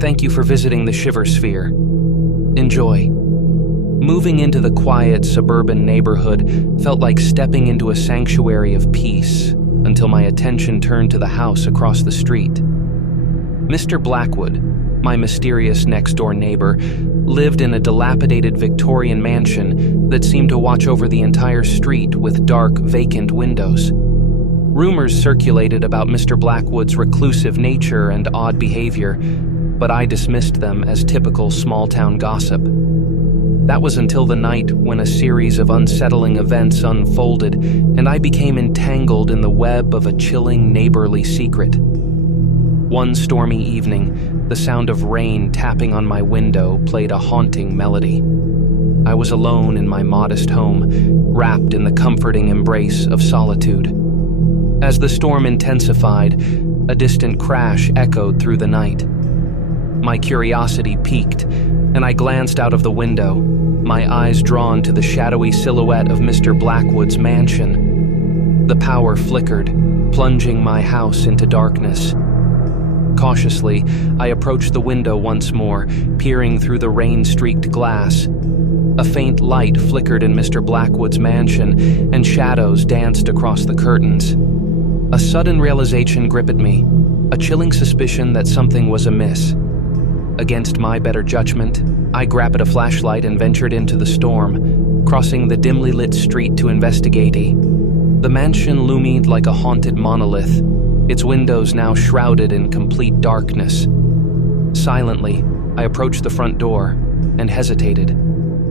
Thank you for visiting the Shiver Sphere. Enjoy. Moving into the quiet suburban neighborhood felt like stepping into a sanctuary of peace until my attention turned to the house across the street. Mr. Blackwood, my mysterious next-door neighbor, lived in a dilapidated Victorian mansion that seemed to watch over the entire street with dark, vacant windows. Rumors circulated about Mr. Blackwood's reclusive nature and odd behavior, but I dismissed them as typical small-town gossip. That was until the night when a series of unsettling events unfolded and I became entangled in the web of a chilling neighborly secret. One stormy evening, the sound of rain tapping on my window played a haunting melody. I was alone in my modest home, wrapped in the comforting embrace of solitude. As the storm intensified, a distant crash echoed through the night. My curiosity piqued, and I glanced out of the window, my eyes drawn to the shadowy silhouette of Mr. Blackwood's mansion. The power flickered, plunging my house into darkness. Cautiously, I approached the window once more, peering through the rain-streaked glass. A faint light flickered in Mr. Blackwood's mansion, and shadows danced across the curtains. A sudden realization gripped me, a chilling suspicion that something was amiss. Against my better judgment, I grabbed a flashlight and ventured into the storm, crossing the dimly lit street to investigate. The mansion loomed like a haunted monolith, its windows now shrouded in complete darkness. Silently, I approached the front door and hesitated.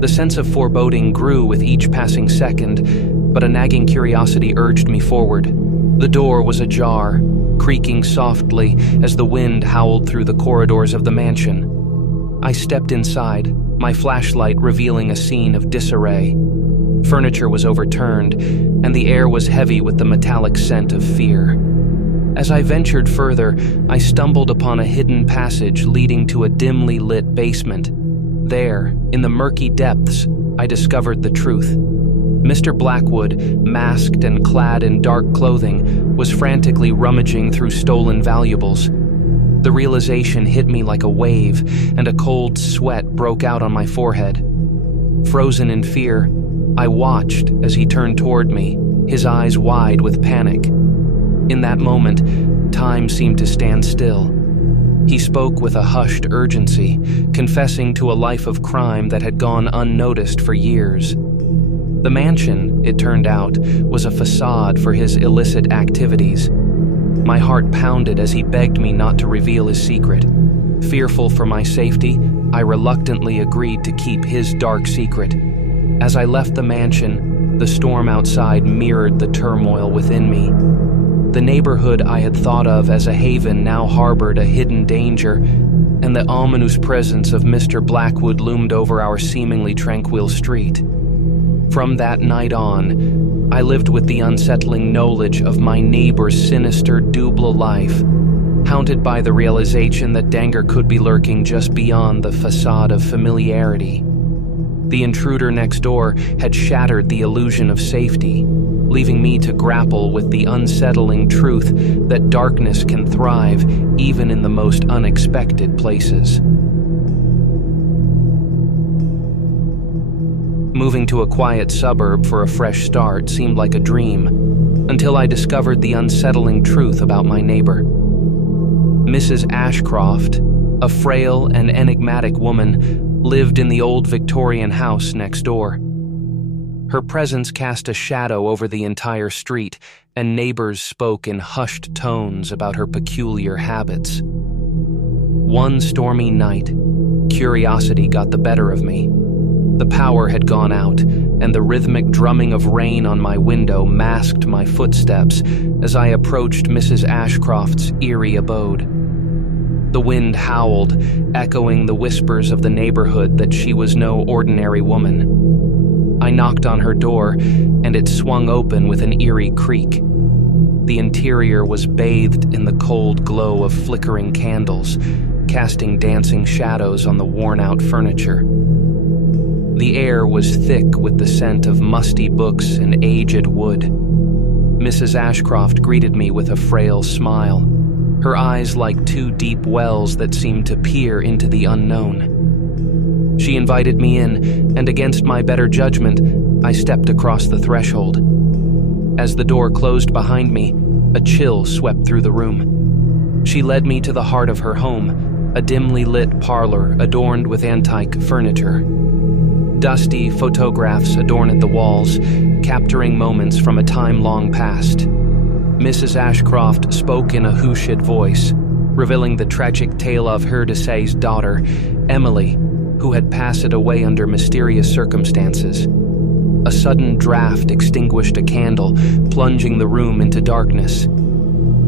The sense of foreboding grew with each passing second, but a nagging curiosity urged me forward. The door was ajar, creaking softly as the wind howled through the corridors of the mansion. I stepped inside, my flashlight revealing a scene of disarray. Furniture was overturned, and the air was heavy with the metallic scent of fear. As I ventured further, I stumbled upon a hidden passage leading to a dimly lit basement. There, in the murky depths, I discovered the truth. Mr. Blackwood, masked and clad in dark clothing, was frantically rummaging through stolen valuables. The realization hit me like a wave, and a cold sweat broke out on my forehead. Frozen in fear, I watched as he turned toward me, his eyes wide with panic. In that moment, time seemed to stand still. He spoke with a hushed urgency, confessing to a life of crime that had gone unnoticed for years. The mansion, it turned out, was a facade for his illicit activities. My heart pounded as he begged me not to reveal his secret. Fearful for my safety, I reluctantly agreed to keep his dark secret. As I left the mansion, the storm outside mirrored the turmoil within me. The neighborhood I had thought of as a haven now harbored a hidden danger, and the ominous presence of Mr. Blackwood loomed over our seemingly tranquil street. From that night on, I lived with the unsettling knowledge of my neighbor's sinister, double life, haunted by the realization that danger could be lurking just beyond the facade of familiarity. The intruder next door had shattered the illusion of safety, leaving me to grapple with the unsettling truth that darkness can thrive even in the most unexpected places. Moving to a quiet suburb for a fresh start seemed like a dream, until I discovered the unsettling truth about my neighbor. Mrs. Ashcroft, a frail and enigmatic woman, lived in the old Victorian house next door. Her presence cast a shadow over the entire street, and neighbors spoke in hushed tones about her peculiar habits. One stormy night, curiosity got the better of me. The power had gone out, and the rhythmic drumming of rain on my window masked my footsteps as I approached Mrs. Ashcroft's eerie abode. The wind howled, echoing the whispers of the neighborhood that she was no ordinary woman. I knocked on her door, and it swung open with an eerie creak. The interior was bathed in the cold glow of flickering candles, casting dancing shadows on the worn-out furniture. The air was thick with the scent of musty books and aged wood. Mrs. Ashcroft greeted me with a frail smile. her eyes like two deep wells that seemed to peer into the unknown. She invited me in, and against my better judgment, I stepped across the threshold. As the door closed behind me, a chill swept through the room. She led me to the heart of her home, a dimly lit parlor adorned with antique furniture. Dusty photographs adorned the walls, capturing moments from a time long past. Mrs. Ashcroft spoke in a hushed voice, revealing the tragic tale of her deceased daughter, Emily, who had passed away under mysterious circumstances. A sudden draft extinguished a candle, plunging the room into darkness.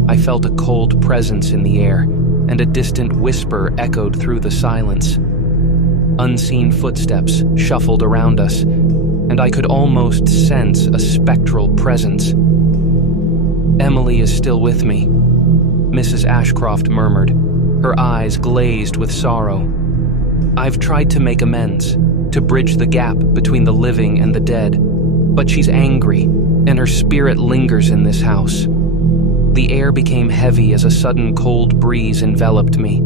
I felt a cold presence in the air, and a distant whisper echoed through the silence. Unseen footsteps shuffled around us, and I could almost sense a spectral presence. "Emily is still with me," Mrs. Ashcroft murmured, her eyes glazed with sorrow. "I've tried to make amends, to bridge the gap between the living and the dead, but she's angry, and her spirit lingers in this house." The air became heavy as a sudden cold breeze enveloped me.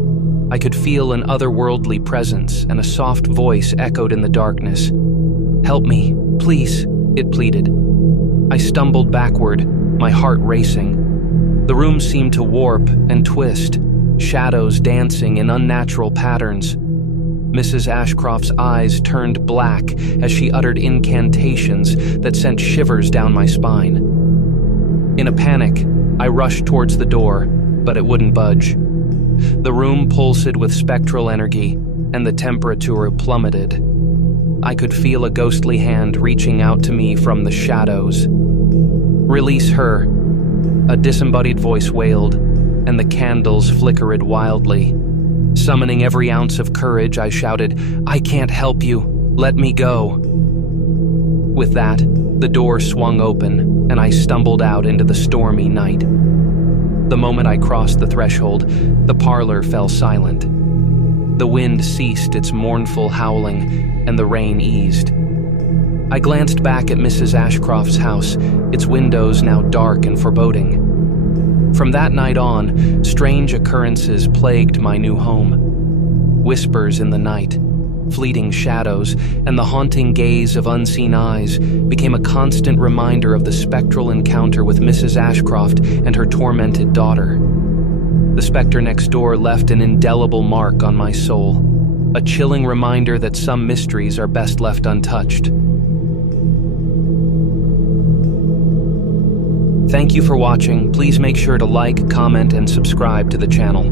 I could feel an otherworldly presence, and a soft voice echoed in the darkness. "Help me, please," it pleaded. I stumbled backward, my heart racing. The room seemed to warp and twist, shadows dancing in unnatural patterns. Mrs. Ashcroft's eyes turned black as she uttered incantations that sent shivers down my spine. In a panic, I rushed towards the door, but it wouldn't budge. The room pulsed with spectral energy, and the temperature plummeted. I could feel a ghostly hand reaching out to me from the shadows. "Release her," a disembodied voice wailed, and the candles flickered wildly. Summoning every ounce of courage, I shouted, "I can't help you. Let me go." With that, the door swung open, and I stumbled out into the stormy night. The moment I crossed the threshold, the parlor fell silent. The wind ceased its mournful howling, and the rain eased. I glanced back at Mrs. Ashcroft's house, its windows now dark and foreboding. From that night on, strange occurrences plagued my new home. Whispers in the night, fleeting shadows, and the haunting gaze of unseen eyes became a constant reminder of the spectral encounter with Mrs. Ashcroft and her tormented daughter. The specter next door left an indelible mark on my soul, a chilling reminder that some mysteries are best left untouched. Thank you for watching. Please make sure to like, comment, and subscribe to the channel.